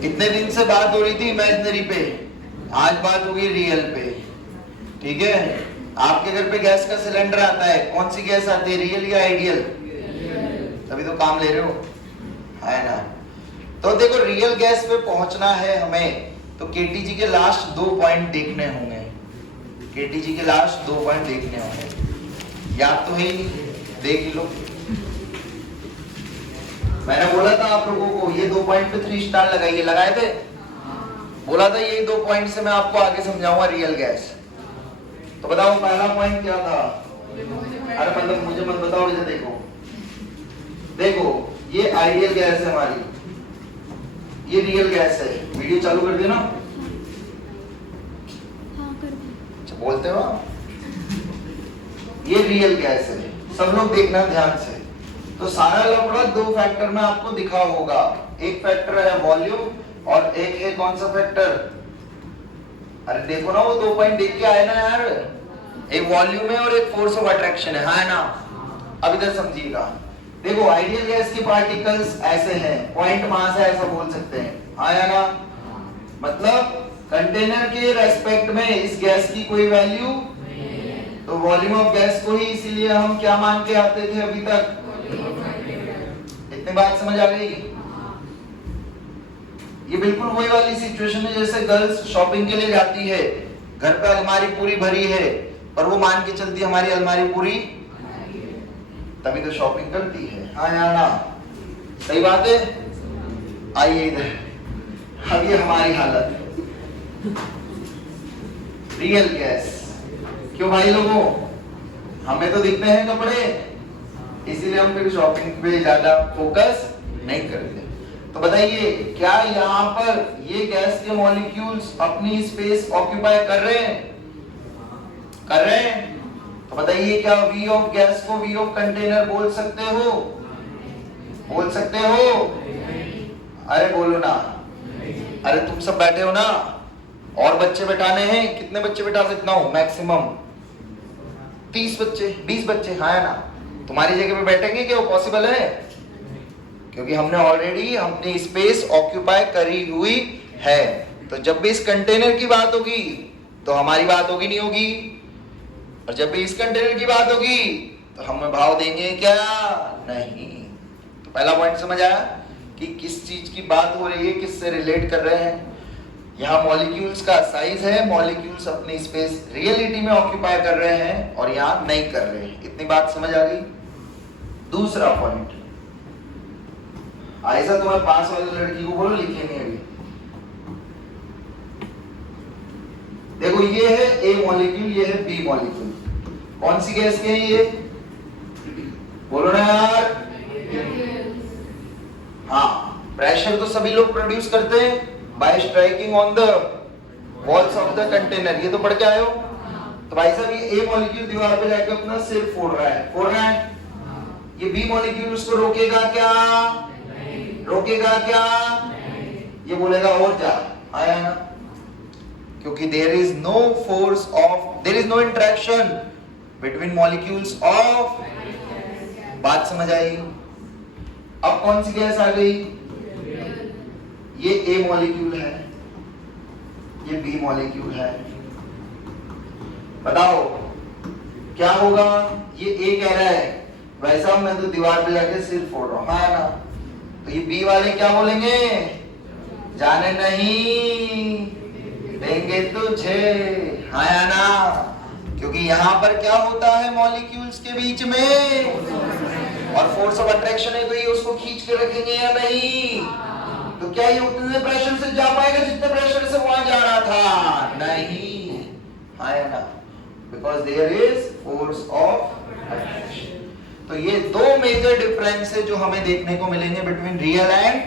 इतने दिन से बात हो रही थी इमेजिनरी पे, आज बात होगी रियल पे। ठीक है, आपके घर पे गैस का सिलेंडर आता है, कौन सी गैस आती है, रियल या आइडियल? तभी तो काम ले रहे हो, है ना। तो देखो रियल गैस पे पहुंचना है हमें, तो केटीजी के लास्ट 2 पॉइंट देखने होंगे। केटीजी के लास्ट 2 पॉइंट देखने होंगे, याद तो है ही, देख ही लो। मैंने बोला था आप लोगों को ये 2 पॉइंट पे 3 स्टार लगाइए, लगाए थे? बोला था ये 2 पॉइंट से मैं आपको आगे समझाऊंगा रियल गैस। तो बताओ पहला पॉइंट क्या था? अरे मतलब मुझे मत बताओ, इधर देखो, देखो ये आइडियल गैस है हमारी, ये रियल गैस है। वीडियो चालू कर दिया ना? हाँ कर दी। अच्छा बोलते हो आप? ये रियल गैस है, सब लोग देखना ध्यान से। तो सारा लफड़ा 2 फैक्टर में आपको दिखा होगा, एक फैक्टर है वॉल्यूम और एक है कौन सा फैक्टर? अरे देखो ना, वो 2 पॉइंट देख के आए ना यार, एक वॉल्यूम है और एक फोर्स ऑफ अट्रैक्शन है ना। अब इधर समझिएगा, देखो आइडियल गैस के पार्टिकल्स ऐसे हैं, पॉइंट मास है ऐसा बोल सकते हैं, हाँ या ना। मतलब कंटेनर के रेस्पेक्ट में इस गैस की कोई वैल्यू, तो वॉल्यूम ऑफ गैस को ही इसीलिए हम क्या मान के आते थे अभी तक? इतनी बात समझ आ गई? ये बिल्कुल वही वाली सिचुएशन है जैसे गर्ल्स शॉपिंग के लिए जाती है, घर पे अलमारी पूरी भरी है, पर वो मान के चलती है हमारी अलमारी पूरी, तभी तो शॉपिंग करती है, हाँ या ना। सही बात है। आइए इधर, अब ये हमारी हालत रियल गैस। क्यों भाई लोगों, हमें तो दिखते हैं कपड़े, इसीलिए हम फिर शॉपिंग पे ज्यादा फोकस नहीं करते। तो बताइए क्या यहाँ पर ये गैस के मॉलिक्यूल्स अपनी स्पेस ऑक्यूपाई कर रहे हैं? कर रहे हैं? तो बताइए क्या वी ऑफ गैस को वी ऑफ कंटेनर बोल सकते हो? बोल सकते हो? अरे बोलो ना। अरे तुम सब बैठे हो ना, और बच्चे बैठाने हैं, कितने बच्चे बैठा सकता हूँ मैक्सिमम? 30 बच्चे, 20 बच्चे, हाँ है ना। तुम्हारी जगह पे बैठेंगे क्या? वो पॉसिबल है? क्योंकि हमने ऑलरेडी अपनी स्पेस ऑक्यूपाई करी हुई है। तो जब भी इस कंटेनर की बात होगी तो हमारी बात होगी नहीं होगी, और जब भी इस कंटेनर की बात होगी तो हम भाव देंगे क्या? नहीं। तो पहला पॉइंट समझ आया कि किस चीज की बात हो रही है, किससे रिलेट कर रहे हैं। यहाँ मॉलिक्यूल्स का साइज है, मॉलिक्यूल्स अपनी स्पेस रियलिटी में ऑक्यूपाई कर रहे हैं और यहाँ नहीं कर रहे हैं। इतनी बात समझ आ गई? दूसरा पॉइंट, ऐसा तुम्हारे पास वाली लड़की को बोलो लिखे नहीं अभी। देखो ये है ए मॉलिक्यूल, ये है बी मॉलिक्यूल, कौन सी गैस के हैं ये? बोलो ना यार। हाँ, प्रेशर तो सभी लोग प्रोड्यूस करते हैं bye striking on the walls of the container, ये तो पढ़ के आए हो। तो भाई साहब ये ए मॉलिक्यूल दीवार पे जाके अपना सिर फोड़ रहा है, फोड़ रहा है। ये बी मॉलिक्यूल उसको रोकेगा क्या? रोकेगा क्या? ये बोलेगा और जा, आया ना। क्योंकि there is no force of, there is no interaction between molecules of, बात समझ आई? अब कौन सी गैस आ गई? ये ए मॉलिक्यूल है, ये बी मॉलिक्यूल है। बताओ क्या होगा? ये ए कह रहा है वैसा मैं तो दीवार पे जाके सिर फोड़ रहा हूं, हाँ ना। तो ये बी वाले क्या बोलेंगे? जाने नहीं देंगे तुझे, हाँ या ना। क्योंकि यहाँ पर क्या होता है मॉलिक्यूल्स के बीच में, और फोर्स ऑफ अट्रैक्शन है, तो ये उसको खींच के रखेंगे या नहीं? तो क्या ये उतने प्रेशर से जा पाएगा जितने प्रेशर से वहां जा रहा था? नहीं, हाँ या ना। Because there is force of attraction. तो ये 2 मेजर डिफरेंस है जो हमें देखने को मिलेंगे बिटवीन रियल एंड।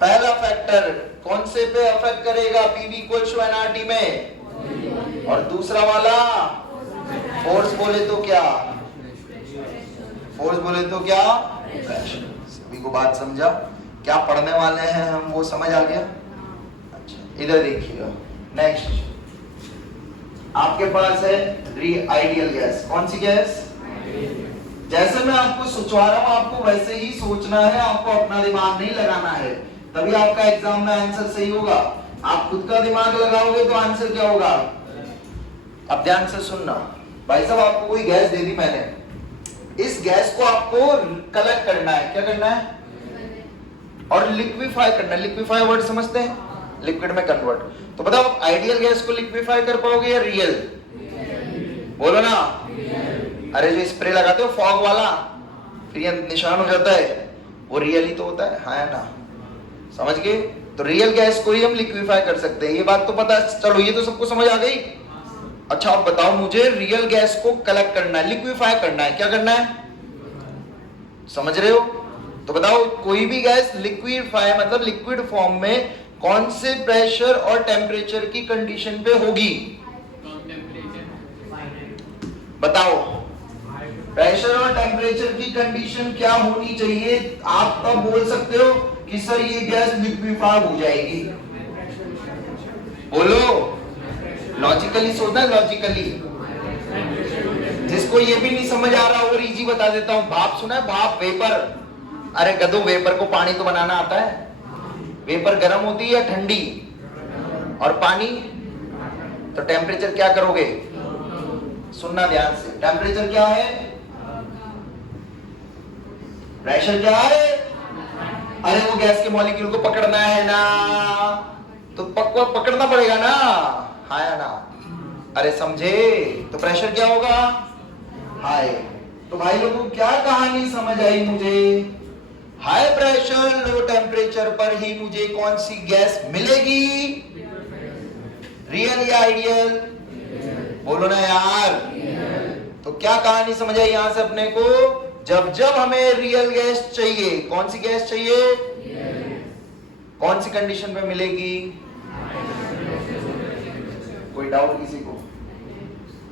पहला फैक्टर कौन से पे अफेक्ट करेगा? पीवी इक्वल्स टू एनआरटी में। और दूसरा वाला फोर्स बोले तो क्या? फोर्स बोले तो क्या? प्रेशर। सभी को बात समझा? क्या पढ़ने वाले हैं हम वो समझ आ गया? अच्छा इधर देखिएगा, नेक्स्ट आपके पास है आइडियल गैस। कौन सी गैस? जैसे मैं आपको सोचवा रहा हूं आपको वैसे ही सोचना है, आपको अपना दिमाग नहीं लगाना है, तभी आपका एग्जाम में आंसर सही होगा। आप खुद का दिमाग लगाओगे तो आंसर क्या होगा? अब ध्यान से सुनना भाई साहब, आपको कोई गैस दे दी मैंने, इस गैस को आपको कलेक्ट करना है, क्या करना है? और लिक्विफाई करना है। लिक्विफाई वर्ड समझते हैं, लिक्विड में कन्वर्ट। तो बताओ आप आइडियल गैस को लिक्विफाई कर पाओगे या रियल? बोलो ना। अरे जो स्प्रे लगाते हो फॉग वाला, फिर ये निशान हो जाता है, वो रियल ही तो होता है, हाँ ना? समझ गए? तो रियल गैस को ही हम लिक्विफाई कर सकते हैं, ये बात तो पता है। चलो ये तो सबको समझ आ गई। अच्छा आप बताओ, मुझे रियल गैस को कलेक्ट करना है, लिक्विफाई करना है, क्या करना है? समझ रहे हो? तो बताओ कोई भी गैस लिक्विफाई मतलब लिक्विड फॉर्म में कौन से प्रेशर और टेम्परेचर की कंडीशन पे होगी? बताओ प्रेशर और टेम्परेचर की कंडीशन क्या होनी चाहिए? आप तब बोल सकते हो कि सर ये गैस लिक्विफाई हो जाएगी। बोलो, लॉजिकली सोचना, लॉजिकली। जिसको ये भी नहीं समझ आ रहा और इजी बता देता हूं, भाप सुना है? भाप, वेपर। अरे गधो, वेपर को पानी तो बनाना आता है। वेपर गर्म होती है या ठंडी? और पानी? तो टेम्परेचर क्या करोगे? सुनना ध्यान से, टेम्परेचर क्या है? प्रेशर क्या है? अरे वो गैस के मॉलिक्यूल को पकड़ना है ना, तो पकड़ना पड़ेगा ना, हाँ या ना? अरे समझे? तो प्रेशर क्या होगा? हाई। तो भाई लोगों क्या कहानी समझ आई मुझे? हाई प्रेशर लो टेम्परेचर पर ही मुझे कौन सी गैस मिलेगी? रियल या आइडियल? बोलो ना यार। तो क्या कहानी समझ आई यहां से अपने को? जब जब हमें रियल गैस चाहिए, कौन सी गैस चाहिए? कौन सी कंडीशन पे मिलेगी? कोई डाउट किसी को?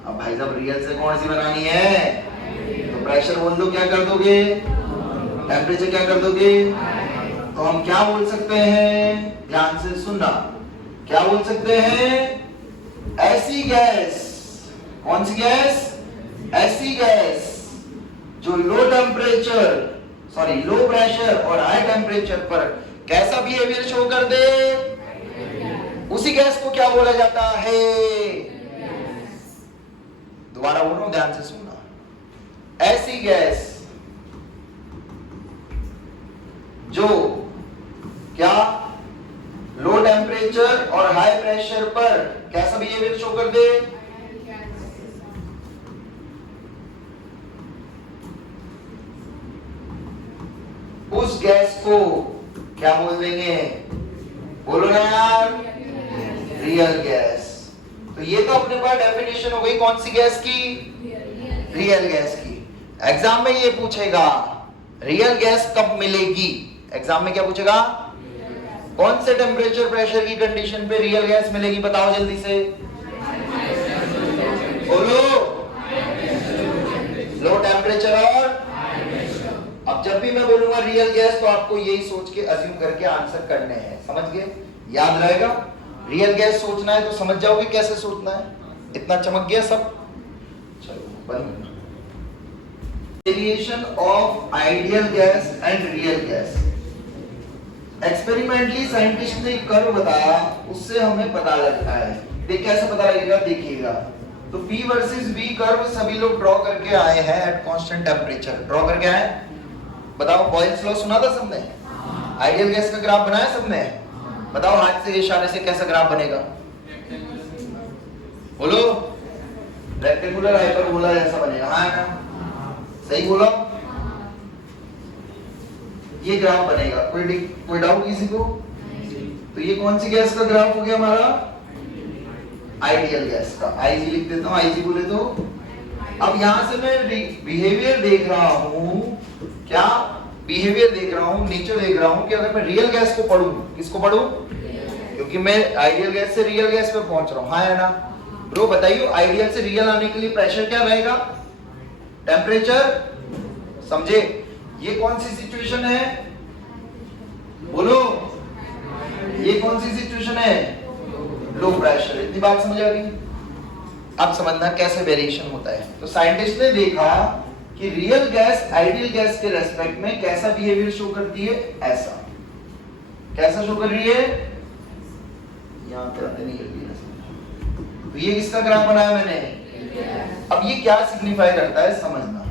अब भाई साहब रियल से कौन सी बनानी है? तो प्रेशर बोल दो, क्या कर दोगे? टेम्परेचर क्या कर दोगे? तो हम क्या बोल सकते हैं? ध्यान से सुनना, क्या बोल सकते हैं? ऐसी गैस, कौन सी गैस? ऐसी गैस जो लो प्रेशर और हाई टेम्परेचर पर कैसा बिहेवियर शो कर दे, उसी गैस को क्या बोला जाता है? दोबारा बोल रहा हूं, ध्यान से सुनना। ऐसी गैस जो क्या लो टेम्परेचर और हाई प्रेशर पर कैसा बिहेवियर शो कर दे? उस गैस को क्या बोल देंगे? बोलो ना यार, रियल गैस। तो ये तो अपने पास डेफिनेशन हो गई, कौन सी गैस की? रियल गैस की। एग्जाम में ये पूछेगा रियल गैस कब मिलेगी? एग्जाम में क्या पूछेगा? कौन से टेम्परेचर प्रेशर की कंडीशन पे रियल गैस मिलेगी? बताओ जल्दी से, बोलो। लो टेम्परेचर और, अब जब भी मैं बोलूंगा रियल गैस तो आपको यही सोच के अज्यूम करके आंसर करने हैं, समझ गए? याद रहेगा? रियल गैस सोचना है तो समझ जाओगे कैसे सोचना है। इतना चमक गया सब? चलो बंद। Variation of ideal gas and real gas. Experimentally scientist ने कर्व बताया, उससे हमें पता लगता है। देख कैसे पता लगेगा, देखिएगा। तो P वर्सेस V कर्व सभी लोग ड्रॉ करके आए हैं एट कांस्टेंट टेम्परेचर। ड्रॉ करके आए? बताओ, बॉयल्स लॉ सुना था सबने? आइडियल गैस का ग्राफ बनाया सबने? बताओ हाथ से इशारे से कैसा ग्राफ बनेगा? बोलो, रेक्टेंगुलर हाइपरबोला जैसा बनेगा, हाँ ना? सही बोला? ये ग्राफ बनेगा। कोई डाउट किसी को? तो ये कौन सी गैस का ग्राफ हो गया हमारा? आइडियल गैस का। आईजी लिख देता हूं, आईजी बोले तो। अब यहां से मैं बिहेवियर देख रहा हूं, क्या बिहेवियर देख रहा हूं, नेचर देख रहा हूं कि अगर मैं रियल गैस को पढ़ूं, किसको पढ़ूं? क्योंकि मैं आइडियल गैस से रियल गैस पे पहुंच रहा हूं, हाँ है ना? ब्रो बताइए, आइडियल से रियल आने के लिए प्रेशर क्या रहेगा? टेम्परेचर, समझे? ये कौन सी सिचुएशन है? बोलो, ये कौन सी सिचुएशन है? Low pressure. इतनी बात समझ आ गई? अब समझना कैसे वेरिएशन होता है। तो साइंटिस्ट ने देखा कि रियल गैस आइडियल गैस के रेस्पेक्ट में कैसा बिहेवियर शो करती है, ऐसा। कैसा शो कर रही है, यहां पे आपने नहीं कर दिया। तो ये किसका ग्राफ बनाया मैंने? अब ये क्या सिग्निफाई करता है समझना।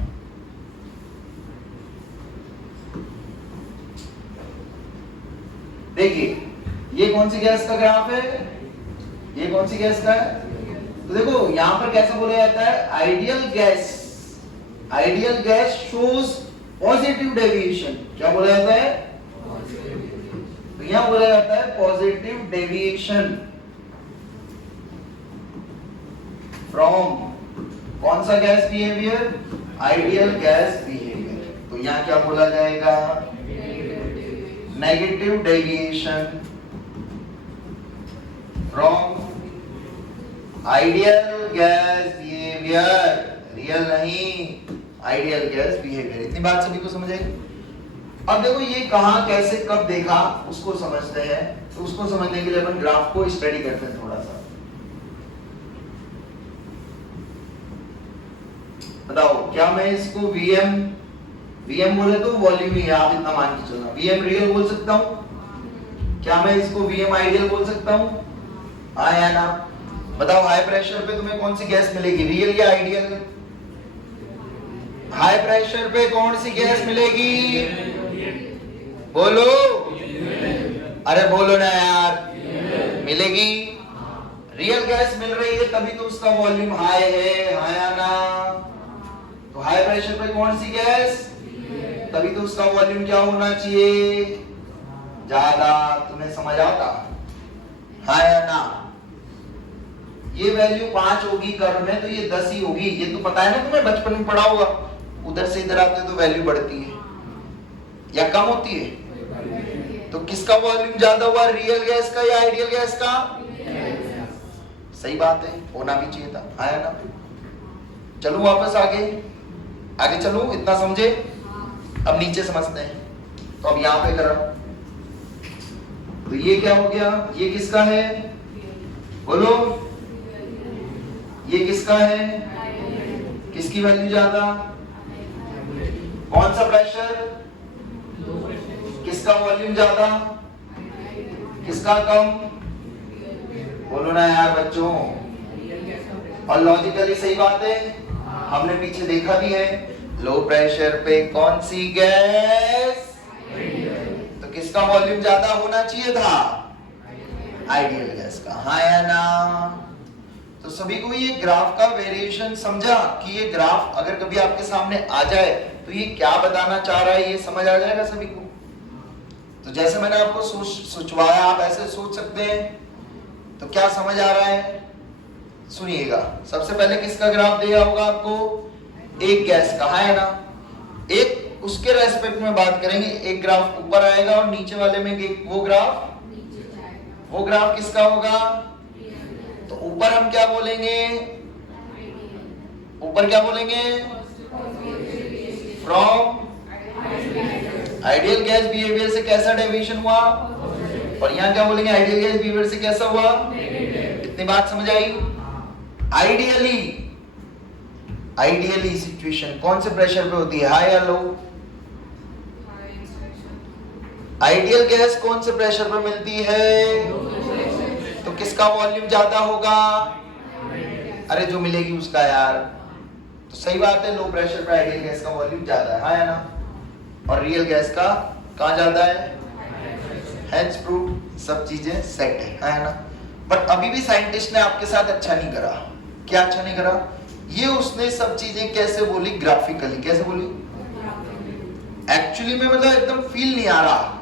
देखिए ये कौन सी गैस का ग्राफ है, ये कौन सी गैस का है? तो देखो यहां पर कैसा बोला जाता है, ideal gas shows positive deviation. क्या बोला जाता है? तो यहां बोला जाता है पॉजिटिव डेविएशन फ्रॉम कौन सा gas behaviour, ideal gas behaviour. तो यहां क्या बोला जाएगा, negative deviation from ideal gas behaviour, real नहीं, आइडियल गैस बिहेवियर। इतनी बात सभी को समझ आई? अब देखो ये कहां कैसे कब देखा उसको समझते हैं। तो उसको समझने के लिए अपन ग्राफ को स्टडी करते हैं थोड़ा सा। बताओ क्या मैं इसको VM बोले तो वॉल्यूम ही है, आप इतना मान के चलना। VM रियल बोल सकता हूं? क्या मैं इसको VM आइडियल बोल सकता हूं? हाँ या ना? बताओ हाई प्रेशर पे तुम्हें कौन सी गैस मिलेगी, रियल या आइडियल? हाई प्रेशर पे कौन सी गैस मिलेगी, बोलो, अरे बोलो ना यार, मिलेगी। रियल गैस मिल रही है तभी तो उसका वॉल्यूम हाई है, हाँ या ना? तो हाई प्रेशर पे कौन सी गैस, तभी तो उसका वॉल्यूम क्या होना चाहिए, ज्यादा। तुम्हें समझ आता, हाँ या ना? ये वैल्यू 5 होगी कर्व में, तो ये 10 ही होगी। ये तो पता है ना तुम्हें, बचपन में पढ़ा होगा। उधर से इधर आते तो वैल्यू बढ़ती है या कम होती है? तो किसका वॉल्यूम ज्यादा हुआ, रियल गैस का या आइडियल गैस का? सही बात है, होना भी चाहिए था, हाँ या ना? चलो वापस आगे चलो, इतना समझे। अब नीचे समझते हैं। तो अब यहां पे करा, तो ये क्या हो गया, ये किसका है, बोलो, ये किसका है, किसकी वैल्यू ज्यादा, कौन सा प्रेशर, किसका वॉल्यूम ज्यादा, किसका कम, बोलो ना यार बच्चों। और लॉजिकली सही बात है, हमने पीछे देखा भी है, लो प्रेशर पे कौन सी गैस, तो किसका वॉल्यूम ज्यादा होना चाहिए था, आइडियल गैस का, हाँ या ना? तो सभी को ये ग्राफ का वेरिएशन समझा कि ये ग्राफ अगर कभी आपके सामने आ जाए तो ये क्या बताना चाह रहा है, ये समझ आ जाएगा सभी को। तो जैसे मैंने आपको सोचवाया, आप ऐसे सोच सकते हैं। तो क्या समझ आ रहा है, सुनिएगा। सबसे पहले किसका ग्राफ दिया होगा आपको, एक गैस का, है ना? एक उसके रेस्पेक्ट में बात करेंगे, एक ग्राफ ऊपर आएगा और नीचे वाले में वो ग्राफ किसका होगा? तो ऊपर हम क्या बोलेंगे, ऊपर क्या बोलेंगे, फ्रॉम आइडियल गैस बिहेवियर से कैसा डेविएशन हुआ, और यहां क्या बोलेंगे, आइडियल गैस बिहेवियर से कैसा हुआ। इतनी बात समझ आई? आइडियली सिचुएशन कौन से प्रेशर पे होती है, हाई या लो? आइडियल गैस कौन से प्रेशर पे मिलती है, तो किसका वॉल्यूम ज्यादा होगा, अरे जो मिलेगी उसका यार। तो सही बात है, लो प्रेशर पे आइडियल गैस का वॉल्यूम ज्यादा है, हाँ या ना? और रियल गैस का कहां ज्यादा है, हेंस प्रूव्ड, सब चीजें सेट है, हाँ ना? बट अभी भी साइंटिस्ट ने आपके साथ अच्छा नहीं करा। क्या अच्छा नहीं करा, ये उसने सब चीजें कैसे बोली, ग्राफिकली। कैसे बोली, एक्चुअली में मतलब एकदम फील नहीं आ रहा,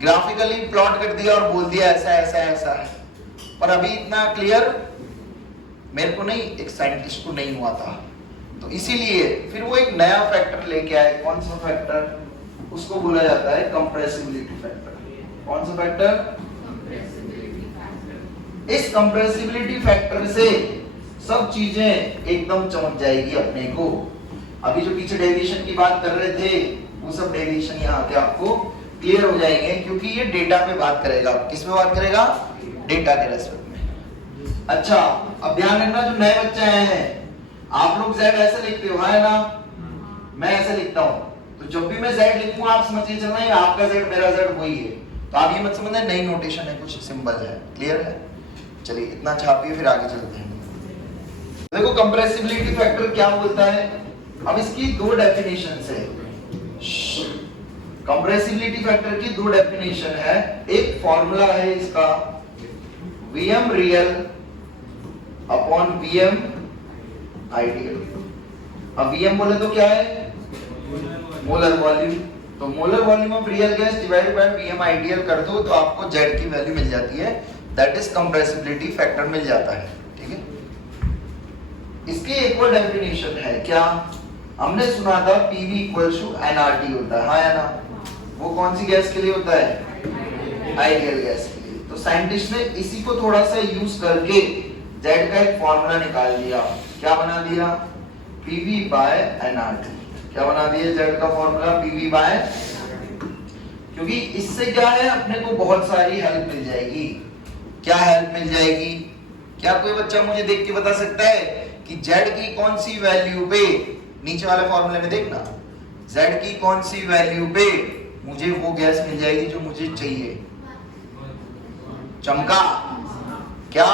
ग्राफिकली प्लॉट कर दिया और बोल दिया ऐसा ऐसा ऐसा है। पर अभी इतना क्लियर मेरे को नहीं, एक साइंटिस्ट को नहीं हुआ था। तो इसीलिए फिर वो एक नया फैक्टर लेके आए। कौन सा फैक्टर, उसको बोला जाता है कंप्रेसिबिलिटी फैक्टर। कौन सा फैक्टर, इस कंप्रेसिबिलिटी फैक्टर से सब चीजें एकदम चमक जाएगी अपने को। अभी जो पीछे डेविएशन की बात कर रहे थे, वो सब डेविएशन यहाँ पे आपको क्लियर हो जाएंगे, क्योंकि ये डेटा पे बात करेगा। किस पे बात करेगा, डेटा के रेस्पेक्ट में। अच्छा अब ध्यान रखना, जो नए बच्चे आए हैं आप लोग z ऐसे लिखते हो, है ना? मैं ऐसे लिखता हूं, तो जब भी मैं z लिखूंगा आप समझिए चलना है आपका z मेरा z वही है। तो आप ये मत समझना नई नोटेशन है, कुछ सिंबल है। क्लियर है? चलिए इतना छापिए फिर आगे चलते हैं। देखो कंप्रेसिबिलिटी फैक्टर क्या बोलता है, अब इसकी दो डेफिनेशन है। कंप्रेसिबिलिटी फैक्टर की दो डेफिनेशन है। एक फॉर्मूला है इसका Vm real upon Vm ideal. अब Vm बोले तो क्या है, मोलर वॉल्यूम। तो molar volume of real gas divided by Vm ideal कर दो तो आपको Z की वैल्यू मिल जाती है, दैट इज कंप्रेसिबिलिटी फैक्टर मिल जाता है। ठीक है, इसकी एक और डेफिनेशन है क्या, हमने सुना था PV इक्वल्स टू nRT होता है, हाँ या ना? वो कौन सी गैस के लिए होता है, आइडियल गैस के लिए। तो साइंटिस्ट ने इसी को थोड़ा सा यूज करके Z का एक फॉर्मूला निकाल दिया। क्या बना दिया, PV बाय nRT। क्या बना दिया Z का फॉर्मूला, PV बाय, क्योंकि इससे क्या है अपने को बहुत सारी हेल्प मिल जाएगी। क्या हेल्प मिल जाएगी, क्या कोई बच्चा मुझे देख के बता सकता है कि Z की कौन सी वैल्यू पे, नीचे वाले फॉर्मूले में देखना, Z की कौन सी वैल्यू पे मुझे वो गैस मिल जाएगी जो मुझे चाहिए। चमका क्या,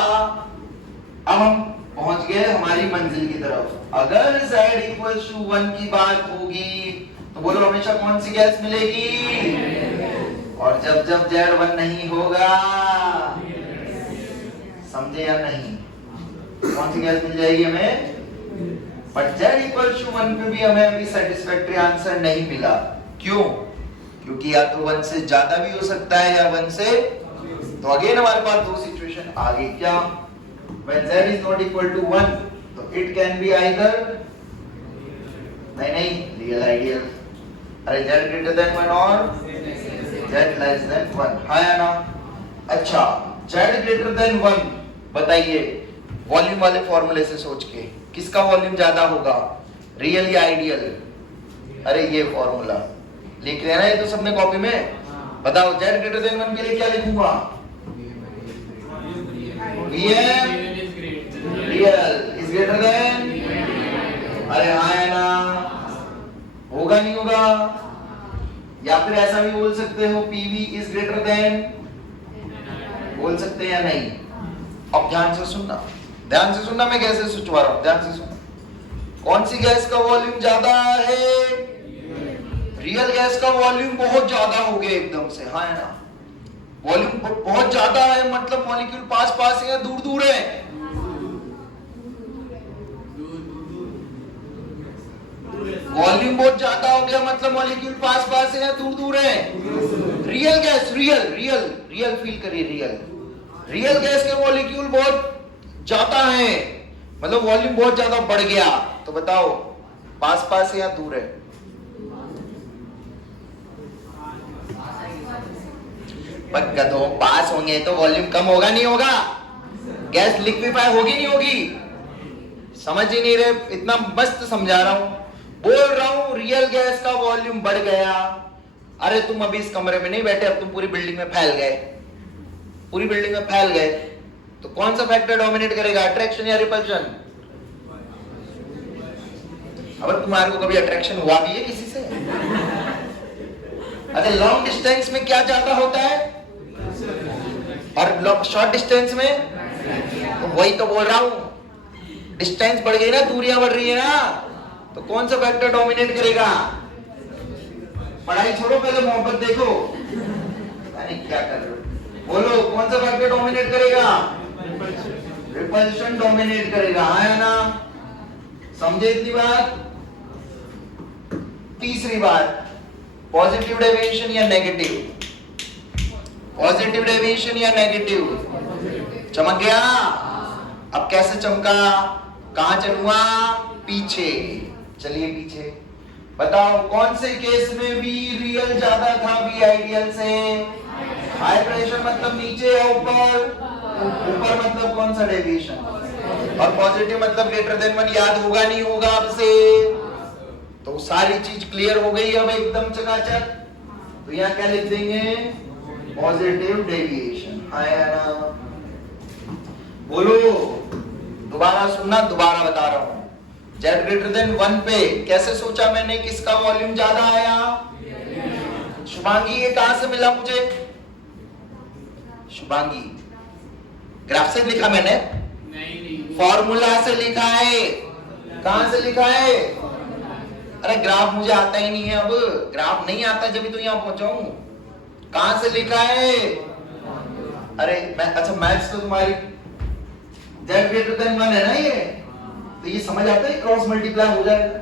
अब हम पहुंच गए हमारी मंजिल की तरफ। अगर Z इक्वल्स टू 1 की बात होगी तो बोलो हमेशा कौन सी गैस मिलेगी, और जब जब Z 1 नहीं होगा, समझे या नहीं, कौन सी गैस मिल जाएगी हमें। बट Z इक्वल्स टू 1 पे भी हमें अभी सेटिस्फैक्टरी आंसर नहीं मिला। क्यों, क्योंकि या तो 1 से ज्यादा भी हो सकता है या 1 से, तो अगेन हमारे पास दो सिचुएशन आ गई। क्या, when Z is not equal to 1 तो it can be either, नहीं रियल आइडियल, अरे Z greater than 1 और Z less than 1, हाँ या ना? अच्छा, Z greater than 1 बताइए वॉल्यूम वाले फॉर्मूले से सोच के किसका वॉल्यूम ज्यादा होगा, रियल या आइडियल? अरे ये फॉर्मूला लिख लेना, ये तो सबने कॉपी में। बताओ Z greater than 1 के लिए क्या लिखूंगा, Vm real is greater than, अरे हाँ है ना, होगा नहीं होगा? या फिर ऐसा भी बोल सकते हो PV इज ग्रेटर देन, बोल सकते हैं या नहीं? अब ध्यान से सुनना, ध्यान से सुनना, मैं कैसे सोचवा रहा हूं, ध्यान से सुनना। कौन सी गैस का वॉल्यूम ज्यादा है, रियल गैस का वॉल्यूम बहुत ज्यादा हो गया एकदम से, हाँ है ना? वॉल्यूम बहुत ज्यादा है मतलब मॉलिक्यूल पास पास है या दूर दूर है, वॉल्यूम बहुत ज्यादा हो गया मतलब मॉलिक्यूल पास पास है या दूर दूर है। Real gas, real real real feel करिए, रियल गैस के मॉलिक्यूल बहुत ज्यादा है मतलब वॉल्यूम बहुत ज्यादा बढ़ गया, तो बताओ पास पास है या दूर है? गधों, पास होंगे तो वॉल्यूम कम होगा नहीं होगा, गैस लिक्विफाई होगी नहीं होगी? समझ ही नहीं रहे, इतना मस्त समझा रहा हूं, बोल रहा हूं रियल गैस का वॉल्यूम बढ़ गया। अरे तुम अभी इस कमरे में नहीं बैठे, अब तुम पूरी बिल्डिंग में फैल गए, पूरी बिल्डिंग में फैल गए, तो कौन सा फैक्टर डोमिनेट करेगा, अट्रैक्शन या रिपल्शन? अब तुम्हारे को कभी अट्रैक्शन हुआ भी है किसी से? अच्छा, लॉन्ग डिस्टेंस में क्या ज्यादा होता है और शॉर्ट डिस्टेंस में? तो वही तो बोल रहा हूं, डिस्टेंस बढ़ गई ना, दूरियां बढ़ रही है ना, तो कौन सा फैक्टर डोमिनेट करेगा? पढ़ाई छोड़ो, पहले मोहब्बत देखो, अरे क्या कर रहे हो, बोलो कौन सा फैक्टर डोमिनेट करेगा? रिपल्शन डोमिनेट करेगा, हाँ या ना? समझे इतनी बात? तीसरी बात, पॉजिटिव डेविएशन या नेगेटिव, पॉजिटिव डेविएशन या नेगेटिव? चमक गया? अब कैसे चमका, कहां चलूंगा, पीछे चलिए, पीछे बताओ कौन से केस में भी रियल ज्यादा था भी आइडियल से? हाई प्रेशर मतलब नीचे या ऊपर, ऊपर मतलब कौन सा डेविएशन, और पॉजिटिव मतलब ग्रेटर देन 1, याद होगा नहीं होगा आपसे? तो सारी चीज क्लियर हो गई अब एकदम चकाचक, तो यहाँ क्या लिख देंगे, पॉजिटिव डेविएशन, हाँ या ना? बोलो, दोबारा सुनना, दोबारा बता रहा हूं, जेड ग्रेटर देन 1 पे कैसे सोचा मैंने, किसका वॉल्यूम ज्यादा आया? शुभांगी, ये कहां से मिला मुझे? शुभांगी, ग्राफ से लिखा मैंने? नहीं, फॉर्मूला से लिखा है। कहां से लिखा है? अरे ग्राफ मुझे आता ही नहीं है, अब ग्राफ नहीं आता जब भी तो यहां पहुंचा हूं। कहां से लिखा है? अरे मैं, अच्छा मैथ्स तो तुम्हारी जेड ग्रेटर देन 1 है ना, ये तो ये समझ आता है क्रॉस मल्टीप्लाई हो जाएगा,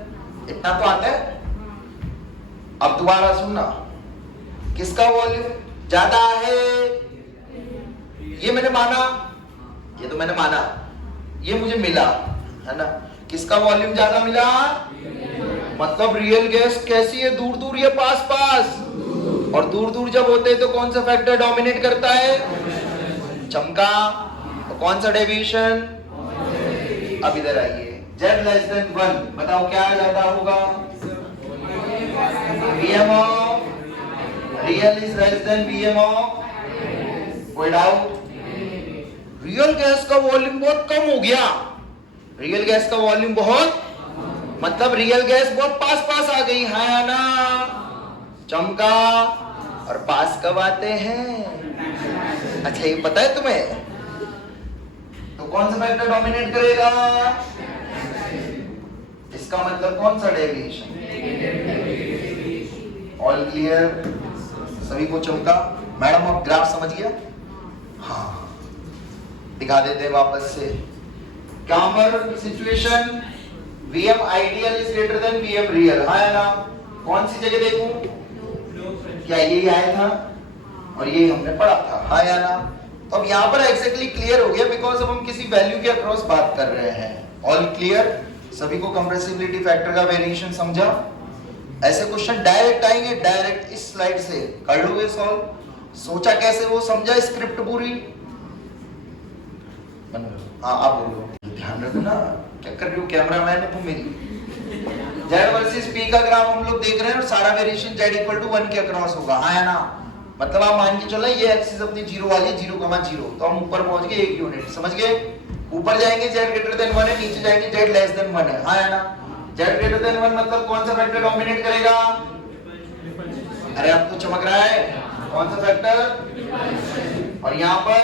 इतना तो आता है। अब दोबारा सुनना, किसका वॉल्यूम ज्यादा है? ये मैंने माना, ये तो मैंने माना, ये मुझे मिला है ना। किसका वॉल्यूम ज्यादा मिला? मतलब रियल गैस कैसी है, दूर दूर या पास पास? और दूर दूर जब होते हैं तो कौन सा फैक्टर डोमिनेट करता है? चमका। तो कौन सा डेविएशन? अब इधर आइए, z लेस देन 1 बताओ क्या ज्यादा होगा? Vm of real is less than Vm of, कोई डाउट? रियल गैस का वॉल्यूम बहुत कम हो गया, रियल गैस का वॉल्यूम बहुत, मतलब रियल गैस बहुत पास पास आ गई है ना। चमका। और पास कब आते हैं? अच्छा ये पता है तुम्हें? तो कौन सा फैक्टर डोमिनेट करेगा? इसका मतलब कौन सा डेविएशन? All clear? सभी को चमका? मैडम आप ग्राफ समझ गया? हाँ, दिखा देते हैं वापस से। क्या पर situation Vm ideal is greater than Vm real, हाँ है ना? कौन सी जगह देखूं? क्या यही आया था और ये हमने पढ़ा था, हाँ या ना? तो अब यहाँ पर एग्जैक्टली क्लियर हो गया, बिकॉज अब हम किसी वैल्यू के अक्रॉस बात कर रहे हैं। All clear? सभी को कंप्रेसिबिलिटी फैक्टर का वेरिएशन समझा? ऐसे क्वेश्चन डायरेक्ट आएंगे, डायरेक्ट इस स्लाइड से कर लोगे सॉल्व। सोचा कैसे वो समझा, स्क्रिप्ट पूरी? हाँ आप बोलो, ध्यान रखो ना, क्या कर रही हो? कैमरामैन है तुम मेरी। जेड वर्सेस पी का ग्राफ हम लोग देख रहे हैं और सारा वेरिएशन जेड इक्वल टू 1 के अक्रॉस होगा, हाँ है ना? मतलब आप मान के चलो ये एक्सिस अपनी 0 वाली 0,0, तो हम ऊपर पहुंच गए 1 यूनिट, समझ गए? ऊपर जाएंगे जेड ग्रेटर देन 1 है, नीचे जाएंगे जेड लेस देन 1 है, हाँ है ना? जेड ग्रेटर देन 1 मतलब कौन सा फैक्टर डोमिनेट करेगा? अरे अब तो चमक रहा है, कौन सा फैक्टर? और यहाँ पर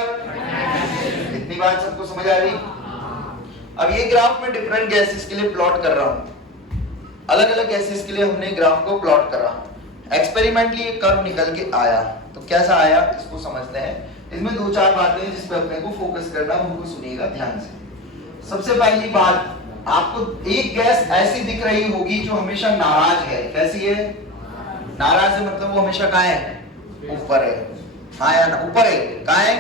इतनी बात सबको समझ आ रही? अब ये ग्राफ में डिफरेंट गैसेस के लिए प्लॉट कर रहा हूं, अलग अलग गैसेस के लिए हमने ग्राफ को प्लॉट करा, एक्सपेरिमेंटली एक कर्व निकल के आया। तो कैसा आया इसको समझते हैं। इसमें दो चार बातें हैं जिस पे अपने को फोकस करना, उनको सुनिएगा ध्यान से। सबसे पहली बात, आपको एक गैस ऐसी दिख रही होगी जो हमेशा नाराज है। कैसी है? नाराज है, मतलब वो हमेशा कहाँ है? ऊपर है, हाँ या ना? ऊपर है, कहाँ है?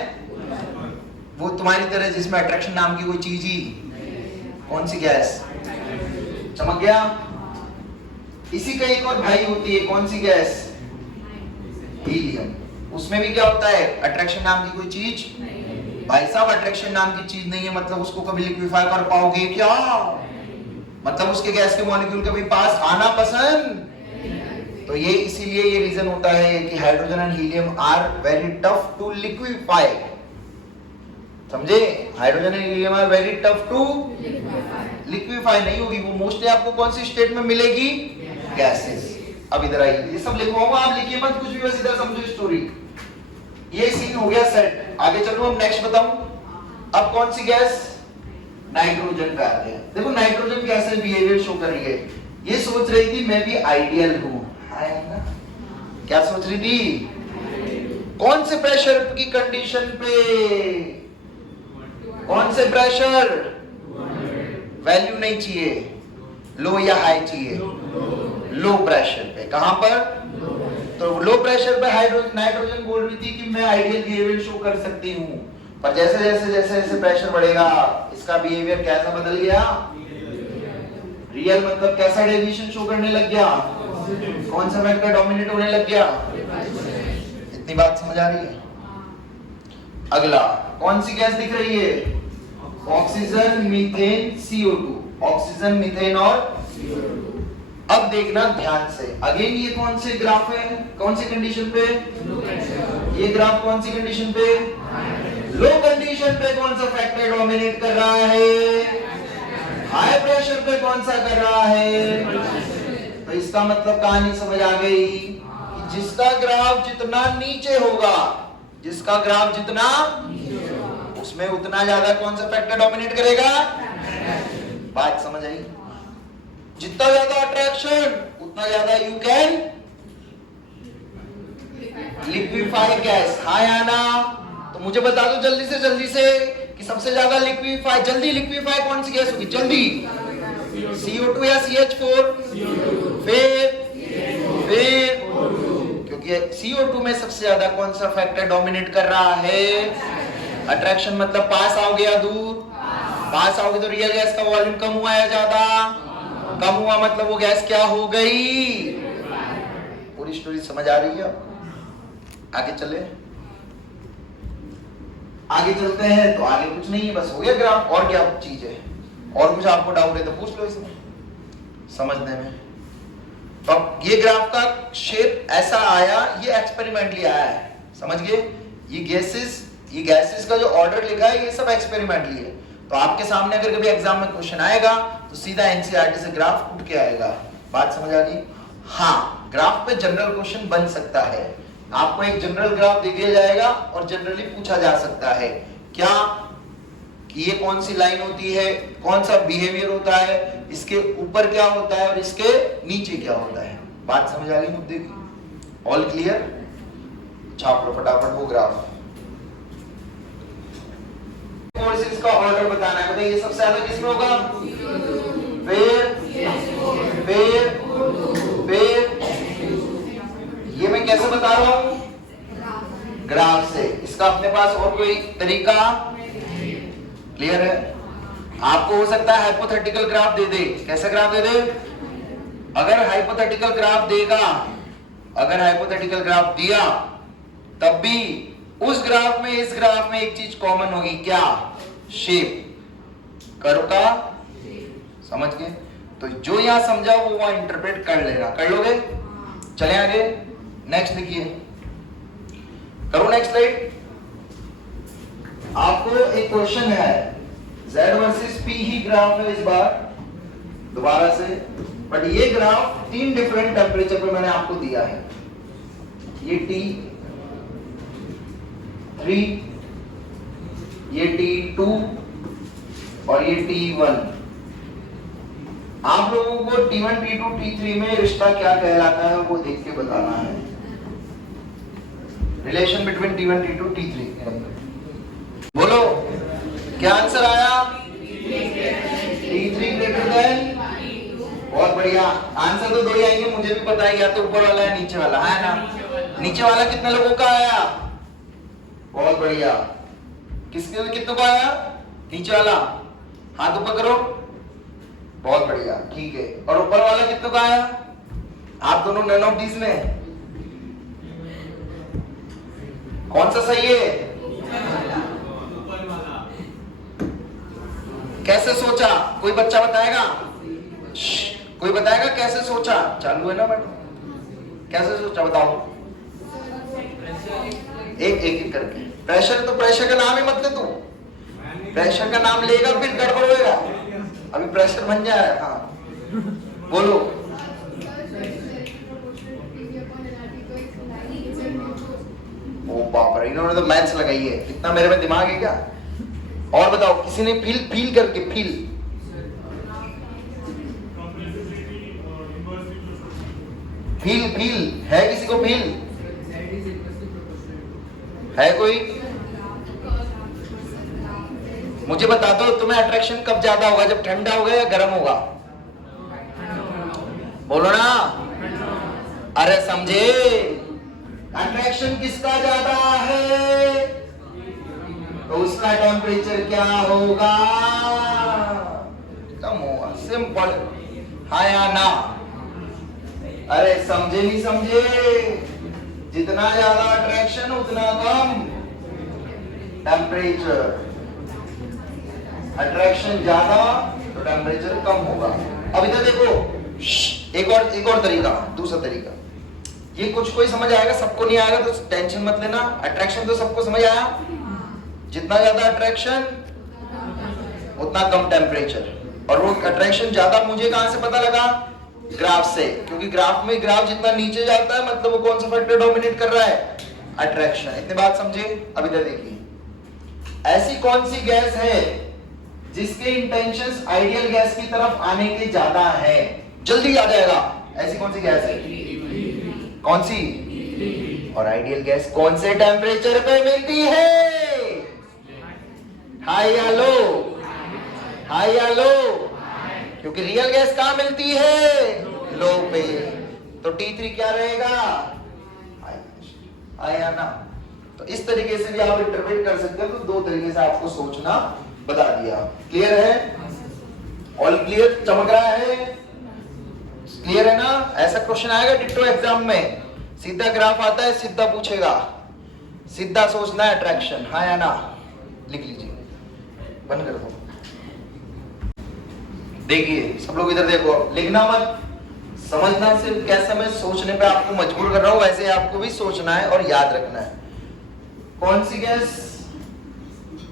वो तुम्हारी तरह जिसमें अट्रैक्शन नाम की कोई चीज ही, कौन सी गैस? चमक गया? इसी का एक और भाई होती है, कौन सी गैस? हीलियम। उसमें भी क्या होता है? अट्रैक्शन नाम की कोई चीज? भाई साहब अट्रैक्शन नाम की चीज नहीं है, मतलब उसको कभी लिक्विफाई कर पाओगे क्या? मतलब उसके गैस के मॉलिक्यूल कभी पास आना पसंद? तो ये इसीलिए ये रीजन होता है कि hydrogen and helium are very tough to liquefy. समझे? Hydrogen and helium are very tough to liquefy नहीं होगी, वो मोस्टली आपको कौन सी स्टेट में मिलेगी? गैसेस। अब इधर आइए, ये सब लिखवाऊंगा, आप लिखिए मत कुछ भी, बस इधर समझो स्टोरी। ये सीन हो गया सेट, आगे चलो हम नेक्स्ट बताऊं। अब कौन सी गैस? नाइट्रोजन पे आते हैं। देखो नाइट्रोजन कैसे बिहेवियर शो कर रही है। ये सोच रही थी मैं भी आइडियल हूं, क्या सोच रही थी? कौन से प्रेशर की कंडीशन पे? कौन से प्रेशर? वैल्यू नहीं चाहिए, लो या हाई चाहिए? लो प्रेशर पे। कहां पर? तो लो प्रेशर पे नाइट्रोजन बोल रही थी कि मैं आइडियल बिहेवियर शो कर सकती हूं, पर जैसे जैसे जैसे जैसे प्रेशर बढ़ेगा इसका बिहेवियर कैसा बदल गया? रियल, मतलब कैसा डेविएशन शो करने लग गया? कौन सा फैक्टर डोमिनेट होने लग गया? इतनी बात समझ आ रही है? अगला, कौन सी गैस दिख रही है? Oxygen, methane, CO2। Oxygen, methane और अब देखना ध्यान से, अगेन ये कौन से ग्राफ है? कौन सी कंडीशन पे? ये ग्राफ कौन सी कंडीशन पे? लो कंडीशन पे कौन सा फैक्टर डोमिनेट कर रहा है? हाई प्रेशर पे कौन सा कर रहा है? तो इसका मतलब कहानी समझ आ गई कि जिसका ग्राफ जितना नीचे होगा, जिसका ग्राफ जितना उसमें उतना ज्यादा कौन सा फैक्टर डोमिनेट करेगा? बात समझ आई? जितना ज्यादा अट्रैक्शन उतना ज्यादा यू कैन लिक्विफाई गैस। हाँ या ना? तो मुझे बता दो जल्दी से कि सबसे ज्यादा जल्दी लिक्विफाई कौन सी गैस होगी? जल्दी CO2 या CH4? फिर क्योंकि CO2 में सबसे ज्यादा कौन सा फैक्टर डोमिनेट कर रहा है? अट्रैक्शन। मतलब पास आओगे या दूर? पास आओगे तो रियल गैस का वॉल्यूम कम हुआ या ज्यादा? कम हुआ, मतलब वो गैस क्या हो गई? पूरी स्टोरी समझ आ रही है? आगे चले, आगे चलते हैं। तो आगे कुछ नहीं है, बस हो गया ग्राफ। और क्या चीज है? और कुछ आपको डाउट है तो पूछ लो इसमें समझने में। तो अब ये ग्राफ का शेप ऐसा आया, ये एक्सपेरिमेंटली आया है, समझ गए? ये गैसेस का जो ऑर्डर लिखा है ये सब एक्सपेरिमेंटली है। तो आपके सामने अगर कभी एग्जाम में क्वेश्चन आएगा तो सीधा एनसीईआरटी से ग्राफ उठ के आएगा। बात समझ आ गई? हाँ, ग्राफ पे जनरल क्वेश्चन बन सकता है। आपको एक जनरल ग्राफ दे दिया जाएगा और जनरली पूछा जा सकता है क्या कि ये कौन सी लाइन होती है, कौन सा बिहेवियर होता है, इसके ऊपर क्या होता है और इसके नीचे क्या होता है। बात समझ आ गई मुद्दे की? All clear? छाप लो फटाफट वो ग्राफ। फोर्सेस का ऑर्डर बताना है। बताइए सबसे ज्यादा किसमें होगा? फिर ये मैं कैसे बता रहा हूं? ग्राफ से। इसका अपने पास और कोई तरीका? क्लियर है? आपको हो सकता है हाइपोथेटिकल ग्राफ दे दे। कैसा ग्राफ दे दे? अगर हाइपोथेटिकल ग्राफ देगा, अगर हाइपोथेटिकल ग्राफ दिया तब भी उस ग्राफ में इस ग्राफ में एक चीज कॉमन होगी। क्या? शेप, कर्व का। समझ गए? तो जो यहां समझा वो वहां इंटरप्रेट कर लेना। कर लोगे? चले आगे। नेक्स्ट देखिए, करो नेक्स्ट स्लाइड। आपको एक क्वेश्चन है, Z वर्सेस P ही ग्राफ है इस बार दोबारा से, बट ये ग्राफ 3 डिफरेंट टेम्परेचर पे मैंने आपको दिया है। ये T3, ये T2 और ये T1। आप लोगों को T1, T2, T3 में रिश्ता क्या कहलाता है वो देख के बताना है। Relation between T1, T2, T3। बोलो क्या आंसर आया? T3 greater than. बहुत बढ़िया। आंसर तो 2 ही आएंगे, मुझे भी पता है, या तो ऊपर वाला है नीचे वाला, है ना? नीचे वाला कितने लोगों का आया? बहुत बढ़िया। कितनों का आया? नीचे वाला हाथ ऊपर करो। बहुत बढ़िया, ठीक है। और ऊपर वाला कितनों का आया? आप दोनों नन ऑफ दीस में कौन सा सही है? कैसे सोचा? कोई बच्चा बताएगा? कोई बताएगा कैसे सोचा? चालू है ना मैडम? कैसे सोचा बताओ? एक करके। प्रेशर, तो प्रेशर का नाम ही मत ले तू। प्रेशर का नाम लेगा फिर गड़बड़ होगा। अभी प्रेशर बन जाए। हाँ बोलो। ओ बाप रे, इन्होंने तो मैथ्स लगाई है। इतना मेरे में दिमाग है क्या? और बताओ, किसी ने फील करके फील है? किसी को फील है? कोई मुझे बता दो, तुम्हें अट्रैक्शन कब ज्यादा होगा? जब ठंडा होगा या गर्म होगा? बोलो ना। अरे समझे? अट्रैक्शन किसका ज्यादा है तो उसका टेम्परेचर क्या होगा? कम होगा। सिंपल। हाँ या ना? अरे समझे नहीं समझे? जितना ज्यादा अट्रैक्शन उतना कम टेम्परेचर। अट्रैक्शन ज्यादा तो टेम्परेचर कम होगा। अब इधर देखो, एक और तरीका, दूसरा तरीका। ये कुछ कोई समझ आएगा, सबको नहीं आएगा तो टेंशन मत लेना। अट्रैक्शन तो सबको समझ आया। जितना ज्यादा अट्रैक्शन उतना कम टेम्परेचर। और वो अट्रैक्शन ज्यादा मुझे कहां से पता लगा? ग्राफ से, क्योंकि ग्राफ में ग्राफ जितना नीचे जाता है मतलब वो कौन सा फैक्टर डोमिनेट कर रहा है? अट्रैक्शन। इतनी बात समझे? अब इधर देखिए, ऐसी कौन सी गैस है जिसके इंटेंशंस आइडियल गैस की तरफ आने के ज्यादा है? जल्दी आ जाएगा। ऐसी कौन सी गैस है? कौन सी? और आइडियल गैस कौन से टेम्परेचर पे मिलती है? हाई या लो? हाई या लो? क्योंकि रियल गैस कहां मिलती है? लो पे। तो T3 क्या रहेगा? आया ना? तो इस तरीके से भी आप इंटरप्रेट कर सकते हो। तो दो तरीके से आपको सोचना बता दिया। क्लियर है? All clear? चमक रहा है? क्लियर है ना? ऐसा क्वेश्चन आएगा डिट्टो एग्जाम में, सीधा ग्राफ आता है, सीधा पूछेगा, सीधा सोचना है अट्रैक्शन। हाँ या ना? लिख लीजिए, बंद कर दो। देखिए सब लोग इधर देखो, लिखना मत, समझना सिर्फ। कैसे मैं सोचने पे आपको मजबूर कर रहा हूं, वैसे आपको भी सोचना है और याद रखना है। कौन सी gas?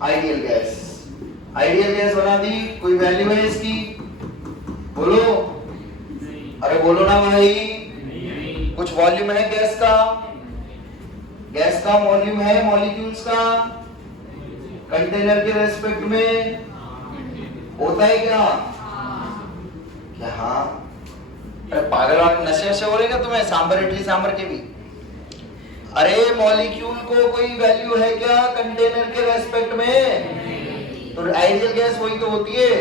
Ideal gas. Ideal gas बना दी, कोई वैल्यू है इसकी? बोलो, अरे बोलो ना भाई। कुछ वॉल्यूम है गैस का? गैस का वॉल्यूम है मॉलिक्यूल्स का कंटेनर के रेस्पेक्ट में? होता है क्या? क्या? हाँ। अरे पागल वाले नशे नशे हो रहे क्या तुम्हें? सांबर इडली सांबर के भी। अरे मॉलिक्यूल को कोई वैल्यू है क्या कंटेनर के रेस्पेक्ट में? तो आइडियल गैस वही तो होती है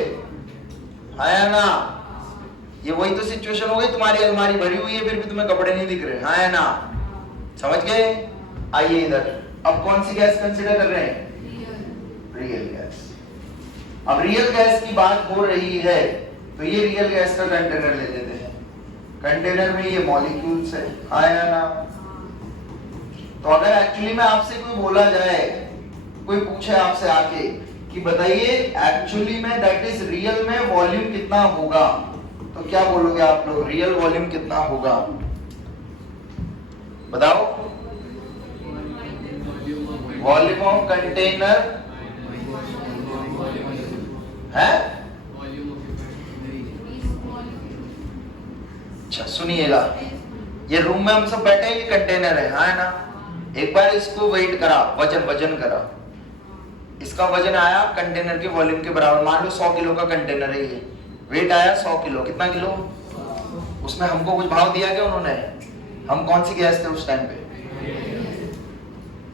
या ना? ये वही तो सिचुएशन हो गई, तुम्हारी अलमारी भरी हुई है फिर भी तुम्हें कपड़े नहीं दिख रहे। हाँ या ना? समझ गए? आइए इधर, अब कौन सी गैस कंसीडर कर रहे हैं? Real gas. अब रियल गैस की बात हो रही है तो ये रियल गैस का कंटेनर ले लेते हैं। कंटेनर में ये मॉलिक्यूल्स है। हाँ या ना? तो अगर एक्चुअली में आपसे कोई बोला जाए, कोई पूछे आपसे आके कि बताइए एक्चुअली में दैट इज रियल में वॉल्यूम कितना होगा, तो क्या बोलोगे आप लोग? रियल वॉल्यूम कितना होगा बताओ? वॉल्यूम ऑफ कंटेनर है? अच्छा सुनिएगा, ये रूम में हम सब बैठे हैं, ये कंटेनर है। हाँ ना? एक बार इसको वेट करा, वजन करा, इसका वजन आया कंटेनर के वॉल्यूम के बराबर। मान लो 100 किलो का कंटेनर है ये, वेट आया 100 किलो। कितना किलो? उसमें हमको कुछ भाव दिया क्या उन्होंने? हम कौन सी गैस थे उस टाइम पे?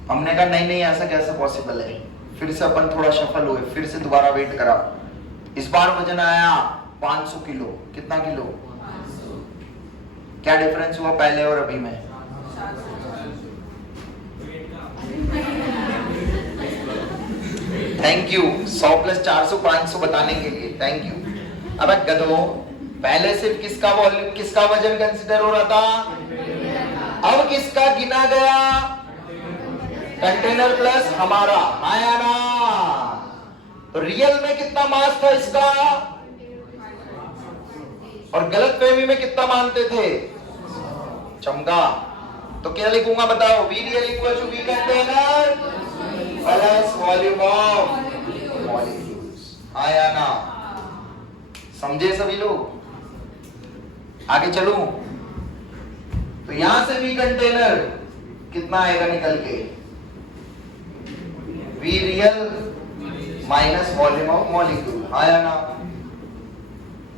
हमने कहा नहीं नहीं ऐसा कैसे पॉसिबल है। फिर से अपन थोड़ा सफल हुए, फिर से दोबारा वेट करा, इस बार वजन आया 500 किलो। कितना किलो? 500। क्या डिफरेंस हुआ पहले और अभी में? थैंक यू 100 + 400 500 बताने के लिए, थैंक यू। अब गधो, पहले सिर्फ किसका वॉल्यूम, किसका वजन कंसीडर हो रहा था, अब किसका गिना गया? कंटेनर प्लस हमारा। हाँ या ना? तो रियल में कितना मास था इसका और गलतफहमी में कितना मानते थे? चमका। तो क्या लिखूंगा बताओ? V real equal to V container plus volume of molecules. हाँ या ना? समझे सभी लोग? आगे चलूं तो यहां से वी कंटेनर कितना आएगा निकल के? We real minus volume of molecule. हाँ या ना?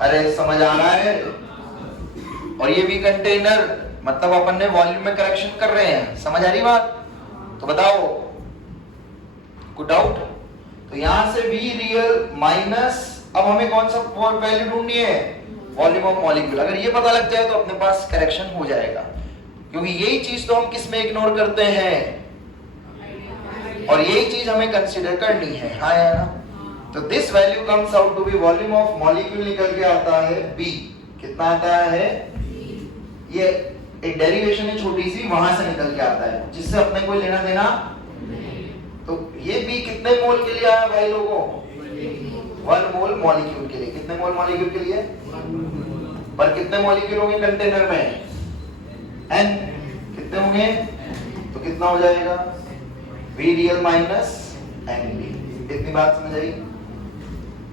अरे समझ आ रहा है? और ये वी कंटेनर मतलब अपन ने वॉल्यूम में करेक्शन कर रहे हैं। समझ आ रही बात? तो बताओ कोई डाउट? तो यहां से वी रियल माइनस, अब हमें कौन सा वैल्यू ढूंढनी है? Volume of molecule. अगर ये पता लग जाए तो अपने पास करेक्शन हो जाएगा, क्योंकि यही चीज तो हम किस में इग्नोर करते हैं और यही चीज हमें कंसीडर करनी है। हाँ या ना? तो this value comes out to be volume of molecule, निकल के आता है बी। कितना आता है? ये एक डेरिवेशन है छोटी सी, वहां से निकल के आता है, जिससे अपने को लेना देना। तो ये बी कितने मोल के लिए आया भाई लोगों? 1 मोल मॉलिक्यूल के लिए। कितने मोल मॉलिक्यूल के लिए? पर कितने मॉलिक्यूल होंगे कंटेनर में? n। कितने होंगे? तो कितना हो जाएगा? V real minus n b. इतनी बात समझ आई?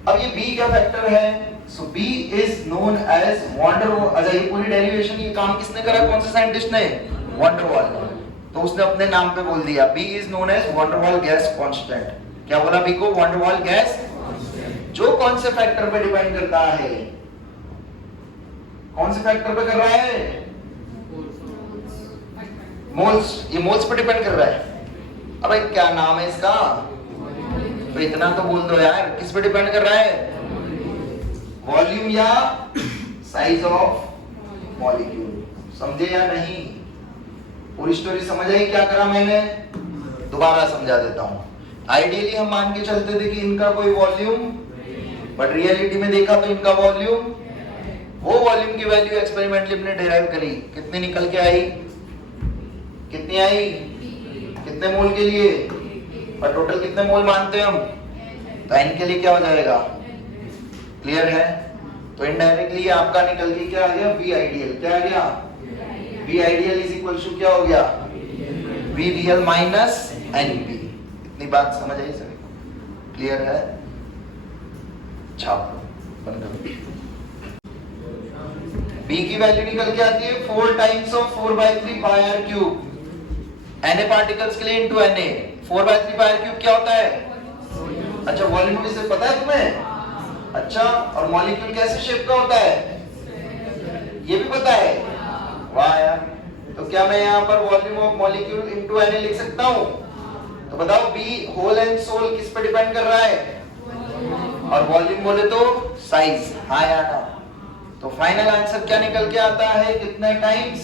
अब ये बी क्या फैक्टर है? So B is known as van der Waals. अच्छा ये पूरी डेरिवेशन, ये काम किसने करा, कौन से साइंटिस्ट ने, वॉन्डरवॉल। तो उसने अपने नाम पे बोल दिया b is known as van der Waals gas constant. क्या बोला बी को, वॉन्डरवॉल गैस, जो कौन से फैक्टर पे डिपेंड करता है, कौन से फैक्टर पे कर रहा है, मोल्स, ये मोल्स पे डिपेंड कर रहा है। अबे क्या नाम है इसका, तो इतना तो बोल दो यार, किस पे डिपेंड कर रहा है, वॉल्यूम या साइज ऑफ मॉलिक्यूल। समझे या नहीं, पूरी स्टोरी समझ आई, क्या करा मैंने, दोबारा समझा देता हूं। आइडियली हम मान के चलते थे कि इनका कोई वॉल्यूम, बट रियलिटी में देखा तो इनका वॉल्यूम, वो वॉल्यूम की वैल्यू एक्सपेरिमेंटली हमने डिराइव करी, कितनी निकल के आई, कितनी आई, कितने मोल के लिए, और टोटल कितने मोल मानते हैं हम, तो n के लिए क्या हो जाएगा, क्लियर है। तो इनडायरेक्टली आपका निकल के क्या आ गया, V आइडियल, क्या आ गया, V ideal is equal to क्या हो गया, V रियल माइनस NP। इतनी बात समझ आई सभी को, क्लियर है। छाप बंद करो। B की वैल्यू निकल के आती है 4 times of 4/3 pi r cube. Na particles के लिए इनटू Na, 4/3 पाई r क्यूब क्या होता है, अच्छा वॉल्यूम किसे पता है तुम्हें, अच्छा, और मॉलिक्यूल कैसे शेप का होता है, ये भी पता है, वाह यार। तो क्या मैं यहाँ पर volume of molecule into Na लिख सकता हूँ, तो बताओ बी होल एंड सोल किस पे डिपेंड कर रहा है, और वॉल्यूम बोले तो साइज, हाँ या ना। तो फाइनल आंसर क्या निकल के आता है, कितने टाइम्स,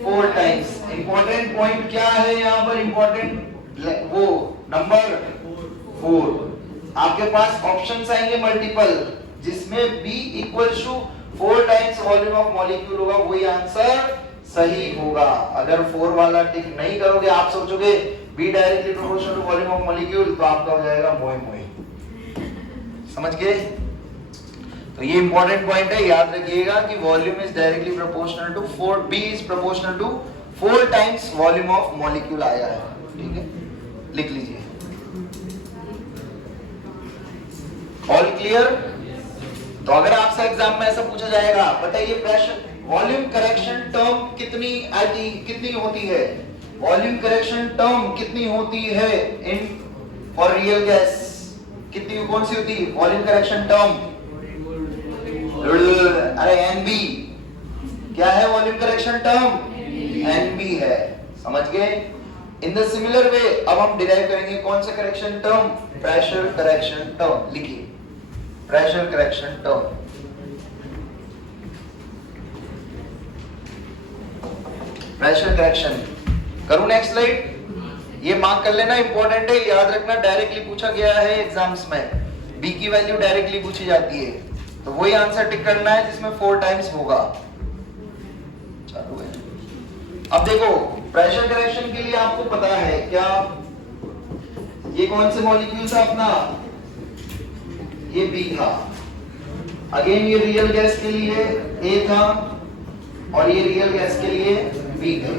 4 टाइम्स। इंपॉर्टेंट पॉइंट क्या है यहाँ पर, इंपॉर्टेंट वो नंबर 4। आपके पास ऑप्शंस आएंगे मल्टीपल, जिसमें B equals to 4 times volume of molecule होगा, वही आंसर सही होगा। अगर 4 वाला टिक नहीं करोगे, आप सोचोगे B directly proportional to volume of molecule, तो आपका हो जाएगा मोए मोए। समझ गए। तो ये इंपॉर्टेंट पॉइंट है, याद रखिएगा कि volume is directly proportional to 4, B is proportional to 4 times volume of molecule आया है, ठीक है, लिख लीजिए। All clear. तो अगर आपसे एग्जाम में ऐसा पूछा जाएगा, बताइए प्रेशर वॉल्यूम करेक्शन टर्म कितनी आती, कितनी होती है, वॉल्यूम करेक्शन टर्म कितनी होती है इन फॉर रियल गैस, कितनी, कौन सी होती है वॉल्यूम करेक्शन टर्म, अरे NB, क्या है वॉल्यूम करेक्शन टर्म, NB है, समझ गए। इन द सिमिलर वे अब हम डिराइव करेंगे कौन सा correction term, pressure correction term. लिखिए pressure correction term, pressure correction. करूं नेक्स्ट स्लाइड, ये मार्क कर लेना, इंपॉर्टेंट है, याद रखना, डायरेक्टली पूछा गया है एग्जाम्स में, B की वैल्यू डायरेक्टली पूछी जाती है, तो वही आंसर टिक करना है जिसमें 4 टाइम्स होगा। चालू है। अब देखो प्रेशर करेक्शन के लिए आपको पता है क्या, ये कौन से मॉलिक्यूल था अपना, ये B था, अगेन ये रियल गैस के लिए A था, और ये रियल गैस के लिए B था।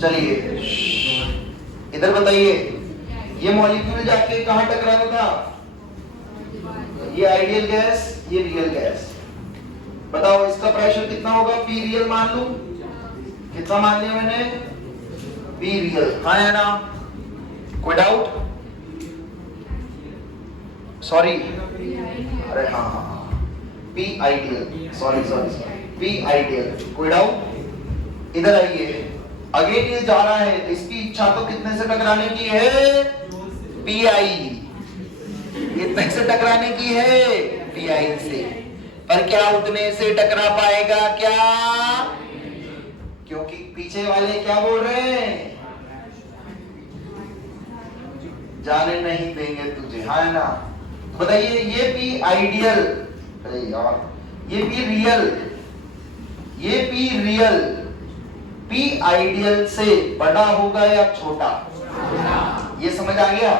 चलिए इधर बताइए, ये मॉलिक्यूल जाके कहां टकराना था, ये आइडियल गैस, ये रियल गैस, बताओ इसका प्रेशर कितना होगा, P रियल मान लूं, कितना मान लिया मैंने, P रियल, हाँ है ना, कोई डाउट, सॉरी, अरे हाँ हाँ, P ideal, sorry P ideal, कोई डाउट। इधर आइए, अगेन ये जा रहा है, तो इसकी इच्छा तो कितने से टकराने की है, PI, कितने से टकराने की है, PI से, पर क्या उतने से टकरा पाएगा क्या, क्योंकि पीछे वाले क्या बोल रहे हैं, जाने नहीं देंगे तुझे, हाँ है ना। बताइए ये P आइडियल, अरे यार ये P रियल, ये P रियल P आइडियल से बड़ा होगा या छोटा, ये समझ आ गया।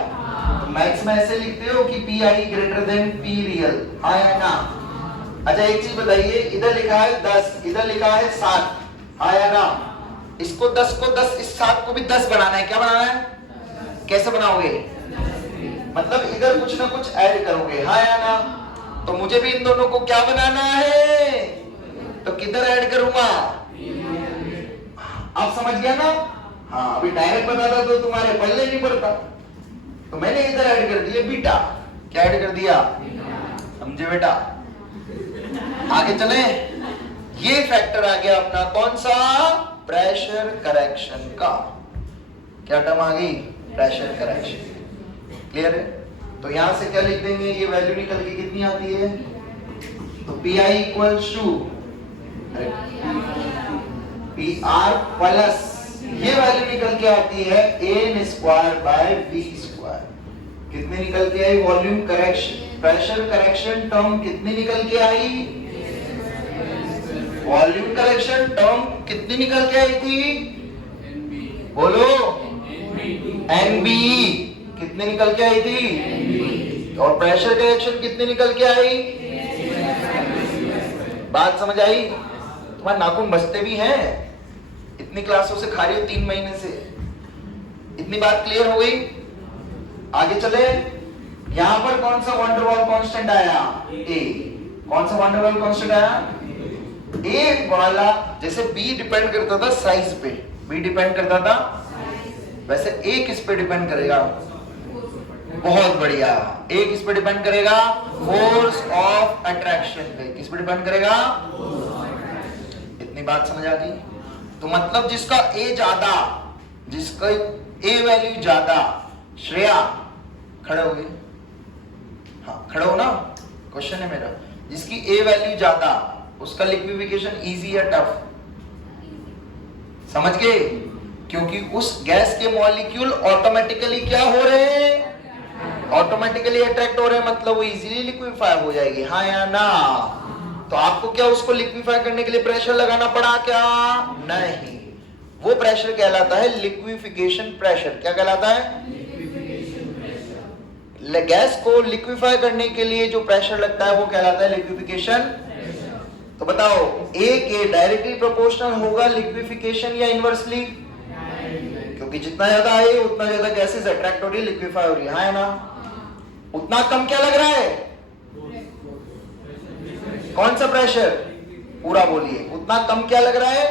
तो मैथ्स में ऐसे लिखते हो कि Pi greater than P real, हाँ या ना। अच्छा एक चीज बताइए, इधर लिखा है 10, इधर लिखा है 7, हाँ या ना। इसको 10 को 10, इस 7 को भी 10 बनाना है, क्या बनाना है, कैसे बनाओगे, मतलब इधर कुछ ना कुछ ऐड करोगे, हाँ या ना? तो मुझे भी इन दोनों को क्या बनाना है, तो किधर ऐड करूंगा? आप समझ गया ना? हाँ, अभी डायरेक्ट बताता तो तुम्हारे पल्ले नहीं पड़ता, तो मैंने इधर ऐड कर दिया बीटा। क्या ऐड कर दिया? समझे बेटा? आगे चले। ये फैक्टर आ गया अपना कौन सा? प्रेशर करेक्शन का। क्या टर्म आ गई? Pressure correction. क्लियर है? तो यहां से क्या लिख देंगे? ये वैल्यू निकल के कितनी आती है? तो P I equals to P R plus, ये वैल्यू निकल के आती है N square by V square. कितनी निकल के आई? Volume correction, pressure correction term कितनी निकल के आई? वॉल्यूम करेक्शन टर्म कितनी निकल के आई थी? बोलो। एनबी कितनी निकल के आई थी? और प्रेशर करेक्शन कितनी निकल के आई? बात समझ आई? तुम्हारे नाखून बचते भी हैं, इतनी क्लासों से खा रही हो 3 महीने से। इतनी बात क्लियर हो गई? आगे चले। यहां पर कौन सा वंडर वॉल कांस्टेंट आया? ए। कौन सा वंडर वॉल कांस्टेंट आया? ए वाला। जैसे बी डिपेंड करता था साइज पे, बी डिपेंड करता था, वैसे ए किस पे डिपेंड करेगा? बहुत बढ़िया। ए किस पे डिपेंड करेगा? फोर्स ऑफ अट्रैक्शन पे। किस पे डिपेंड करेगा? इतनी बात समझ आ गई? तो मतलब जिसका ए ज्यादा, जिसका ए वैल्यू ज्यादा, श्रेया खड़े हो गए? हाँ खड़े हो ना? क्वेश्चन है मेरा, जिसकी ए वैल्यू ज्यादा उसका लिक्विफिकेशन इजी या टफ? समझ गए? क्योंकि उस गैस के मॉलिक्यूल ऑटोमेटिकली क्या हो रहे हैं? ऑटोमेटिकली अट्रैक्ट हो रहे हैं, मतलब वो इजीली लिक्विफाई हो जाएगी, हाँ या ना? तो आपको क्या उसको लिक्विफाई करने के लिए प्रेशर लगाना पड़ा क्या? नहीं। वो प्रेशर कहलाता है लिक्विफिकेशन प्रेशर। क्या कहलाता है? गैस को लिक्विफाई करने के लिए जो प्रेशर लगता है वो कहलाता है लिक्विफिकेशन। तो बताओ, ए के डायरेक्टली प्रोपोर्शनल होगा लिक्विफिकेशन या इनवर्सली? क्योंकि जितना ज्यादा है उतना ज्यादा गैसेस अट्रैक्ट हो रही है, लिक्विफाई हो रही है, हाँ या ना? उतना कम क्या लग रहा है? कौन सा प्रेशर? पूरा बोलिए। उतना कम क्या लग रहा है?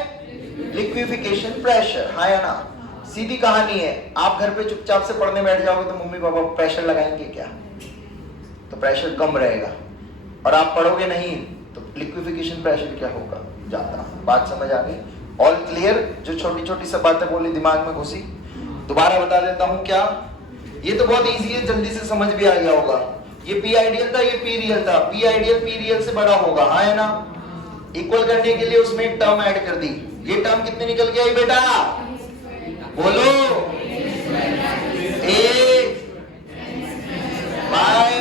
लिक्विफिकेशन प्रेशर, हाँ या ना? सीधी कहानी है। आप घर पे चुपचाप से पढ़ने बैठ जाओगे तो मम्मी पापा प्रेशर लगाएंगे क्या? तो प्रेशर कम रहेगा। और आप पढ़ोगे नहीं तो लिक्विफिकेशन प्रेशर क्या होगा? ज्यादा। बात समझ आ गई? All clear? जो छोटी छोटी सब बातें बोली दिमाग में घुसी, दोबारा बता देता हूं क्या? ये तो बहुत इजी है, जल्दी से समझ भी आ गया होगा। ये पी आइडियल था, ये पी रियल था। पी आइडियल पी रियल से बड़ा होगा, हाँ या ना? इक्वल करने के लिए उसमें एक टर्म ऐड कर दी। ये टर्म कितनी निकल के आई बेटा? बोलो। A by.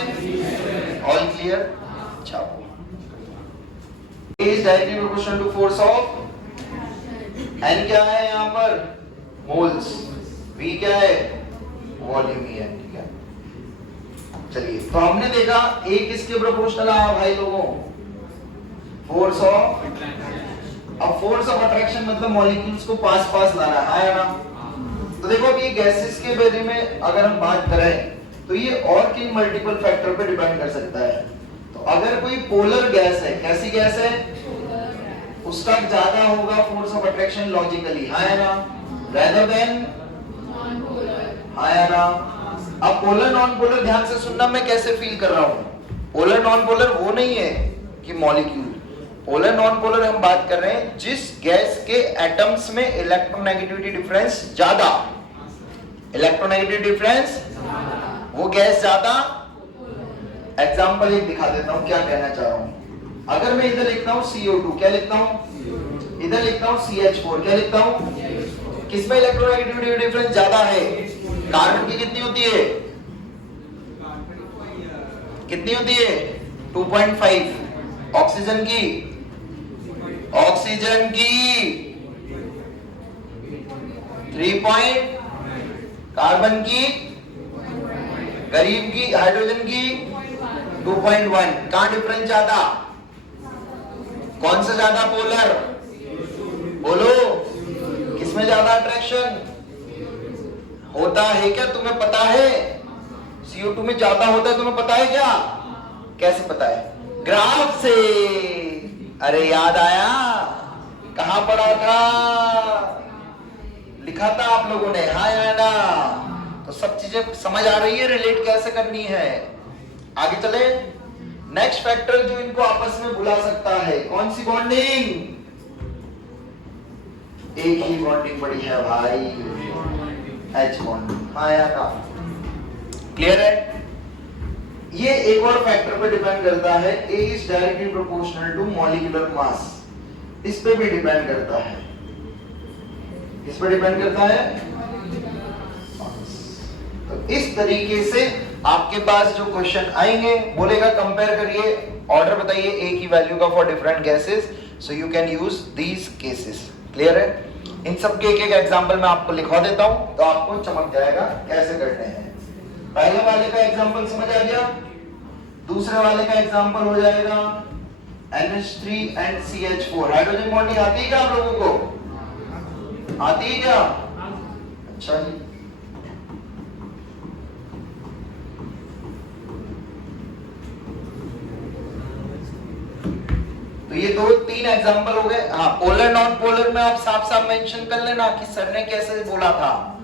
All clear? अच्छा, is directly proportional to force of N. क्या है यहां पर? मोल्स। वी क्या है? वॉल्यूम ही है, ठीक है? चलिए, तो हमने देखा ए किसके प्रोपोर्शनल आया भाई लोगों? Force of. अब फोर्स ऑफ अट्रैक्शन मतलब मॉलिक्यूल्स को पास पास लाना है ना? तो देखो अभी ये गैसेस के बारे में अगर हम बात करें तो ये और किन मल्टीपल फैक्टर पे डिपेंड कर सकता है। तो अगर कोई पोलर गैस है, कैसी गैस है? उसका ज्यादा होगा फोर्स ऑफ अट्रैक्शन लॉजिकली, हाँ या ना? रेदर देन नॉन पोलर, हाँ या ना? अब पोलर नॉन पोलर ध्यान से सुनना, मैं कैसे फील कर रहा हूं। पोलर नॉन पोलर वो नहीं है कि मॉलिक्यूल। पोलर नॉन पोलर हम बात कर रहे हैं जिस गैस के एटम्स में इलेक्ट्रोनेगेटिविटी डिफरेंस ज्यादा, इलेक्ट्रोनेगेटिविटी डिफरेंस वो गैस ज्यादा। एग्जांपल एक दिखा देता हूं क्या कहना चाह रहा हूं। अगर मैं इधर लिखता हूं CO2, क्या लिखता हूं? इधर लिखता हूं CH4, क्या लिखता हूं? किसमें इलेक्ट्रोनेगेटिविटी डिफरेंस ज्यादा है? कार्बन की कितनी होती है? कितनी होती है? 2.5। ऑक्सीजन की? ऑक्सीजन की 3. कार्बन की? गरीब की हाइड्रोजन की 2.1। कहां डिफरेंस ज्यादा? कौन सा ज्यादा पोलर? बोलो। किसमें ज्यादा अट्रैक्शन होता है? क्या तुम्हें पता है? CO2 में ज्यादा होता है, तुम्हें पता है क्या? कैसे पता है? ग्राफ से। अरे याद आया, कहां पढ़ा था? लिखा था आप लोगों ने, हाँ या ना? तो सब चीजें समझ आ रही है, रिलेट कैसे करनी है। आगे चले। नेक्स्ट फैक्टर जो इनको आपस में बुला सकता है, कौन सी बॉन्डिंग? एक ही बॉन्डिंग बड़ी है भाई, H बॉन्डिंग। हाँ या ना? क्लियर है? ये एक और फैक्टर पे डिपेंड करता है, A is directly proportional to molecular mass. इस पे भी डिपेंड करता है। इस पे डिपेंड करता है। तो इस तरीके से आपके पास जो क्वेश्चन आएंगे, बोलेगा कंपेयर करिए, ऑर्डर बताइए A की वैल्यू का for different gases, so you can use these cases. Clear है? इन सब के एक एक एग्जांपल मैं आपको लिखवा देता हूं, तो आपको चमक जाएगा कैसे करने हैं। पहले वाले का एग्जांपल समझ आ गया? दूसरे वाले का एग्जांपल हो जाएगा NH3 and CH4। Hydrogen bonding आती है क्या आप लोगों को? आती है क्या? अच्छा जी। तो ये दो तीन एग्जांपल हो गए। हाँ, पोलर नॉन पोलर में आप साफ साफ मेंशन कर लेना कि सर ने कैसे बोला था।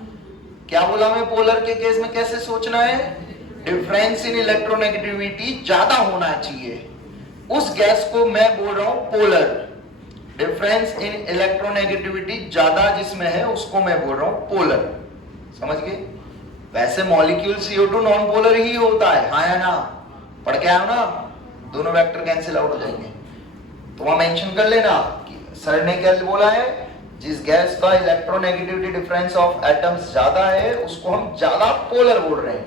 क्या बोला मैं? पोलर के केस में कैसे सोचना है? डिफरेंस इन इलेक्ट्रोनेगेटिविटी ज्यादा होना चाहिए, उस गैस को मैं बोल रहा हूं पोलर। डिफरेंस इन इलेक्ट्रोनेगेटिविटी ज्यादा जिसमें है उसको मैं बोल रहा हूं पोलर। समझ गए? वैसे मॉलिक्यूल CO2 नॉन पोलर ही होता है, हाँ या ना? पढ़ के आयो ना? दोनों वेक्टर कैंसिल आउट हो जाएंगे। तो वहां मेंशन कर लेना कि सर ने क्या बोला है, जिस गैस का इलेक्ट्रोनेगेटिविटी डिफरेंस ऑफ एटम्स ज्यादा है उसको हम ज्यादा पोलर बोल रहे हैं।